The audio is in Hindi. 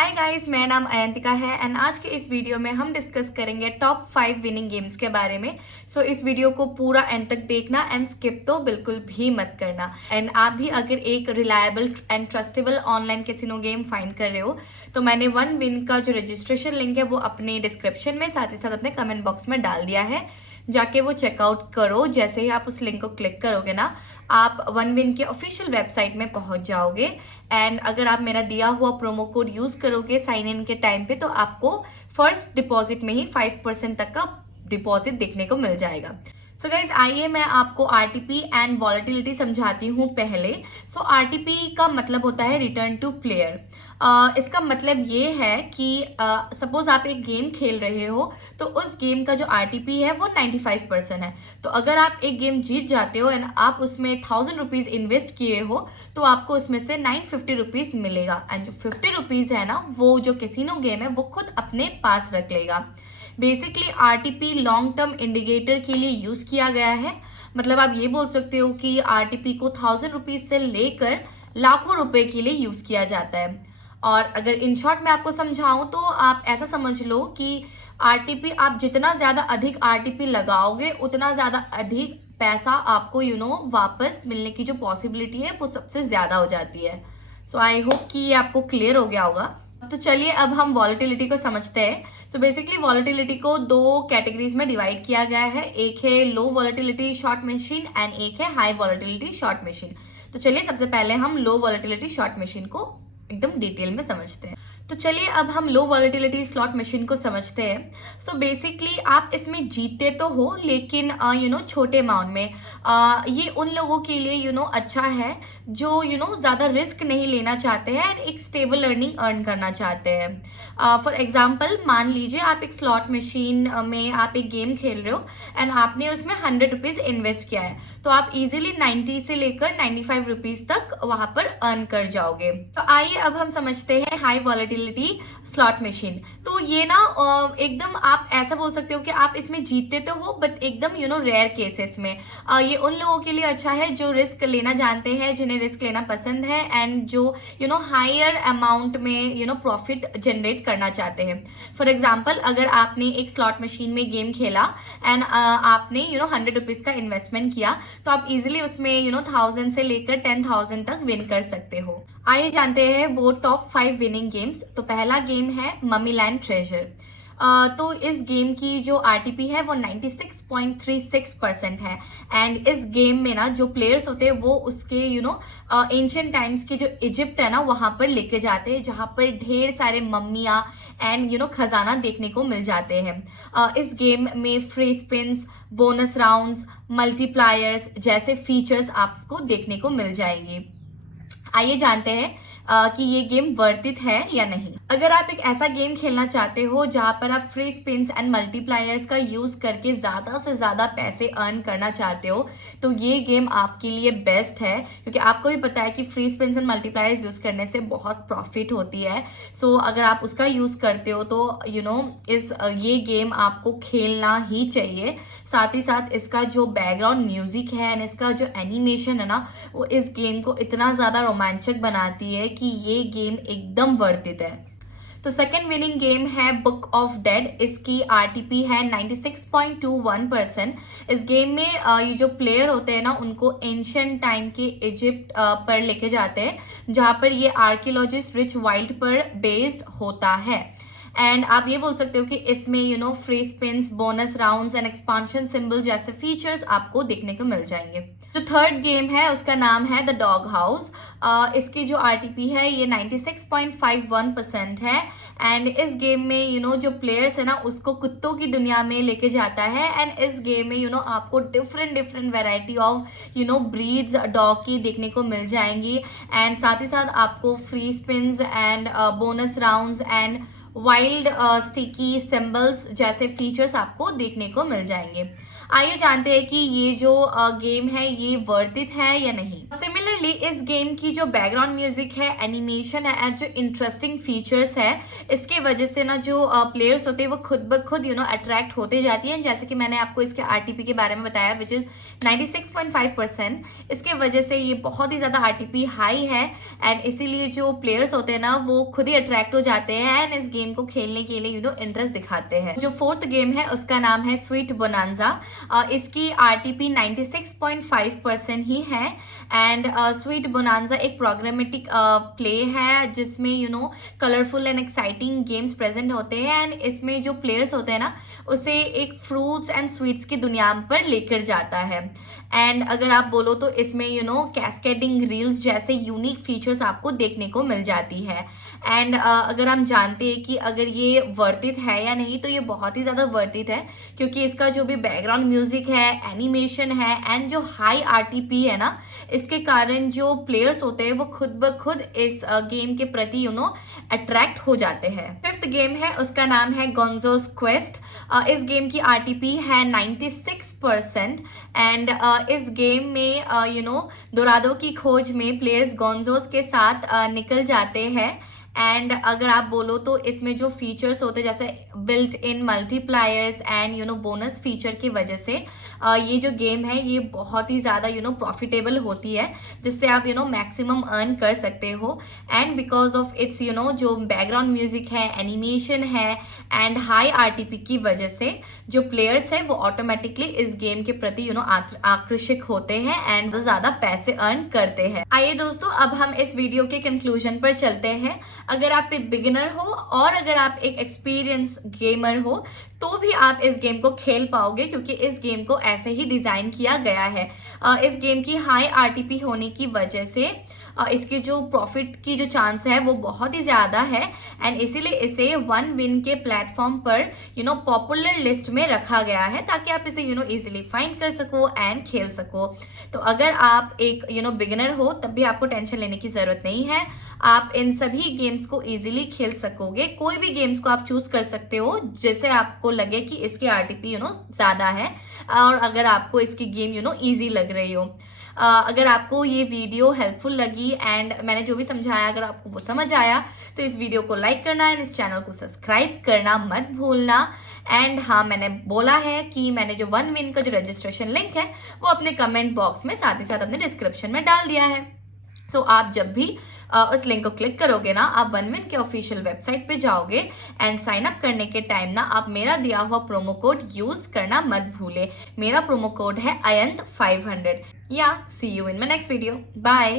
हाय गाइस, मेरा नाम अयंतिका है एंड आज के इस वीडियो में हम डिस्कस करेंगे टॉप 5 विनिंग गेम्स के बारे में। सो इस वीडियो को पूरा एंड तक देखना एंड स्किप तो बिल्कुल भी मत करना। एंड आप भी अगर एक reliable and trustable online casino game find कर रहे हो तो मैंने वन विन का जो रजिस्ट्रेशन लिंक है वो अपने डिस्क्रिप्शन में साथ ही साथ अपने कमेंट बॉक्स में डाल दिया है, जाके वो चेकआउट करो। जैसे ही आप उस लिंक को क्लिक करोगे ना, आप वन विन के ऑफिशियल वेबसाइट में पहुंच जाओगे। एंड अगर आप मेरा दिया हुआ प्रोमो कोड यूज करोगे साइन इन के टाइम पे तो आपको फर्स्ट डिपॉजिट में ही 5% तक का डिपॉजिट देखने को मिल जाएगा। सो गाइज, आइए मैं आपको आरटीपी एंड वॉलेटिलिटी समझाती हूँ पहले। सो आरटीपी का मतलब होता है रिटर्न टू प्लेयर। इसका मतलब ये है कि सपोज आप एक गेम खेल रहे हो तो उस गेम का जो आरटीपी है वो 95% है। तो अगर आप एक गेम जीत जाते हो एंड आप उसमें 1000 रुपीज इन्वेस्ट किए हो तो आपको उसमें से 950 रुपीज मिलेगा। एंड जो 50 रुपीज है ना, वो जो कैसीनो गेम है वो खुद अपने पास रख लेगा। Basically RTP long term indicator के लिए यूज किया गया है। मतलब आप ये बोल सकते हो कि आरटीपी को 1000 रुपीज से लेकर लाखों रुपए के लिए यूज किया जाता है। और अगर इन शॉर्ट में आपको समझाऊं तो आप ऐसा समझ लो कि आरटीपी, आप जितना ज्यादा अधिक आरटीपी लगाओगे उतना ज्यादा अधिक पैसा आपको वापस मिलने की जो पॉसिबिलिटी है वो सबसे ज्यादा हो जाती है। सो आई होप कि ये आपको क्लियर हो गया होगा। तो चलिए अब हम वॉलेटिलिटी को समझते हैं। सो बेसिकली वॉलेटिलिटी को दो कैटेगरीज में डिवाइड किया गया है। एक है लो वॉलेटिलिटी शॉर्ट मशीन एंड एक है हाई वॉलेटिलिटी शॉर्ट मशीन। तो चलिए सबसे पहले हम लो वॉलेटिलिटी शॉर्ट मशीन को एकदम डिटेल में समझते हैं। तो चलिए अब हम लो वॉलेटिलिटी स्लॉट मशीन को समझते हैं। सो बेसिकली आप इसमें जीतते तो हो लेकिन छोटे अमाउंट में। ये उन लोगों के लिए अच्छा है जो ज़्यादा रिस्क नहीं लेना चाहते हैं एंड एक स्टेबल अर्निंग अर्न करना चाहते हैं। फॉर एग्जाम्पल, मान लीजिए आप एक स्लॉट मशीन में आप एक गेम खेल रहे हो एंड आपने उसमें 100 रुपीज इन्वेस्ट किया है तो आप इजीली 90 से लेकर 95 रुपीज तक वहां पर अर्न कर जाओगे। तो आइए अब हम समझते हैं हाई वॉलेटिलिटी स्लॉट मशीन। तो ये ना एकदम आप ऐसा बोल सकते हो कि आप इसमें जीतते तो हो बट एकदम रेयर केसेस में। ये उन लोगों के लिए अच्छा है जो रिस्क लेना जानते हैं, जिन्हें रिस्क लेना पसंद है एंड जो हायर अमाउंट में प्रॉफिट जनरेट करना चाहते हैं। फॉर एग्जाम्पल, अगर आपने एक स्लॉट मशीन में गेम खेला एंड आपने 100 रुपीज का इन्वेस्टमेंट किया तो आप इजिली उसमें 1000 से लेकर 10,000 तक विन कर सकते हो। आइए जानते हैं वो टॉप 5 विनिंग गेम्स। तो पहला गेम है मम्मी लैंड ट्रेजर। तो इस गेम की जो आरटीपी है वो 96.36% है। एंड इस गेम में ना जो प्लेयर्स होते हैं वो उसके एंशिएंट टाइम्स की जो इजिप्ट है ना वहां पर लेके जाते हैं, जहां पर ढेर सारे मम्मियाँ एंड खजाना देखने को मिल जाते हैं। इस गेम में free spins, bonus rounds, multipliers जैसे फीचर्स आपको देखने को मिल जाएंगे। आइए जानते हैं कि ये गेम वर्थ इट है या नहीं। अगर आप एक ऐसा गेम खेलना चाहते हो जहां पर आप फ्री स्पिन्स एंड मल्टीप्लायर्स का यूज करके ज्यादा से ज्यादा पैसे अर्न करना चाहते हो तो ये गेम आपके लिए बेस्ट है, क्योंकि आपको भी पता है कि free spins and multipliers use करने से बहुत प्रॉफिट होती है। सो अगर आप उसका यूज करते हो तो ये गेम आपको खेलना ही चाहिए। साथ ही साथ इसका जो बैकग्राउंड म्यूजिक है एंड इसका जो एनिमेशन है ना, वो इस गेम को इतना ज्यादा रोमांचक बनाती है कि ये गेम एकदम वर्थ इट है। तो सेकेंड विनिंग गेम है बुक ऑफ डेड। इसकी आरटीपी है 96.21%। इस गेम में ये जो प्लेयर होते हैं ना उनको एंशिएंट टाइम के इजिप्ट पर लेके जाते हैं, जहां पर ये आर्कियोलॉजिस्ट रिच वाइल्ड पर बेस्ड होता है। एंड आप ये बोल सकते हो कि इसमें free spins, bonus rounds and expansion symbol जैसे फीचर्स आपको देखने को मिल जाएंगे। जो थर्ड गेम है उसका नाम है द डॉग हाउस। इसकी जो आरटीपी है ये 96.51% है। एंड इस गेम में जो प्लेयर्स है ना उसको कुत्तों की दुनिया में लेके जाता है। एंड इस गेम में आपको different variety of breeds dog की देखने को मिल जाएंगी। एंड साथ ही साथ आपको free spins and bonus rounds and wild sticky symbols जैसे फीचर्स आपको देखने को मिल जाएंगे। आइए जानते हैं कि ये जो गेम है ये वर्थ इट है या नहीं। सिमिलरली इस गेम की जो बैकग्राउंड म्यूजिक है, एनिमेशन है एंड जो इंटरेस्टिंग फीचर्स है, इसके वजह से ना जो प्लेयर्स होते हैं वो खुद ब खुद अट्रैक्ट होते जाती हैं। जैसे कि मैंने आपको इसके आरटीपी के बारे में बताया विच इज 96.5%। इसके वजह से ये बहुत ही ज़्यादा आरटीपी हाई है एंड इसीलिए जो प्लेयर्स होते हैं ना वो खुद ही अट्रैक्ट हो जाते हैं एंड इस गेम को खेलने के लिए इंटरेस्ट दिखाते हैं। जो फोर्थ गेम है उसका नाम है स्वीट बोनांजा। इसकी आरटीपी 96.5% ही है एंड स्वीट बोनांजा एक प्रोग्रामेटिक प्ले है जिसमें colourful and exciting games present होते हैं एंड इसमें जो प्लेयर्स होते हैं ना उसे एक फ्रूट्स एंड स्वीट्स की दुनिया पर लेकर जाता है। एंड अगर आप बोलो तो इसमें कैस्केडिंग रील्स जैसे यूनिक फीचर्स आपको देखने को मिल जाती है। एंड अगर हम जानते हैं कि अगर ये वर्थ इट है या नहीं, तो ये बहुत ही ज़्यादा वर्थ इट है क्योंकि इसका जो भी बैकग्राउंड म्यूजिक है, एनिमेशन है एंड जो हाई आरटीपी है ना, इसके कारण जो प्लेयर्स होते हैं वो खुद ब खुद इस गेम के प्रति अट्रैक्ट हो जाते हैं। फिफ्थ गेम है उसका नाम है गोंजोस क्वेस्ट। इस गेम की आरटीपी है 96% एंड इस गेम में दोरादो की खोज में प्लेयर्स गोंजोस के साथ निकल जाते हैं। एंड अगर आप बोलो तो इसमें जो फीचर्स होते हैं जैसे built in multipliers and bonus feature की वजह से ये जो गेम है ये बहुत ही ज़्यादा प्रॉफिटेबल होती है, जिससे आप मैक्सिमम अर्न कर सकते हो। एंड बिकॉज ऑफ इट्स जो बैकग्राउंड म्यूजिक है, एनिमेशन है एंड हाई आरटीपी की वजह से जो प्लेयर्स हैं वो ऑटोमेटिकली इस गेम के प्रति आकर्षित होते हैं एंड ज़्यादा पैसे अर्न करते हैं। आइए दोस्तों अब हम इस वीडियो के कंक्लूजन पर चलते हैं। अगर आप एक बिगिनर हो और अगर आप एक एक्सपीरियंस गेमर हो तो भी आप इस गेम को खेल पाओगे क्योंकि इस गेम को ऐसे ही डिज़ाइन किया गया है। इस गेम की हाई आरटीपी होने की वजह से इसके जो प्रॉफिट की जो चांस है वो बहुत ही ज़्यादा है एंड इसीलिए इसे वन विन के प्लेटफॉर्म पर पॉपुलर लिस्ट में रखा गया है ताकि आप इसे इजीली फाइंड कर सको एंड खेल सको। तो अगर आप एक बिगिनर हो तब भी आपको टेंशन लेने की ज़रूरत नहीं है, आप इन सभी गेम्स को इजीली खेल सकोगे। कोई भी गेम्स को आप चूज कर सकते हो जैसे आपको लगे कि इसकी आरटीपी ज़्यादा है और अगर आपको इसकी गेम ईजी लग रही हो। अगर आपको ये वीडियो हेल्पफुल लगी एंड मैंने जो भी समझाया अगर आपको वो समझ आया तो इस वीडियो को लाइक करना एंड इस चैनल को सब्सक्राइब करना मत भूलना। एंड हाँ, मैंने बोला है कि मैंने जो वन विन का जो रजिस्ट्रेशन लिंक है वो अपने कमेंट बॉक्स में साथ ही साथ अपने डिस्क्रिप्शन में डाल दिया है। सो आप जब भी उस लिंक को क्लिक करोगे ना, आप वन विन के ऑफिशियल वेबसाइट पे जाओगे एंड साइन अप करने के टाइम ना आप मेरा दिया हुआ प्रोमो कोड यूज करना मत भूले। मेरा प्रोमो कोड है अयंत 500। या see you in my next video. Bye.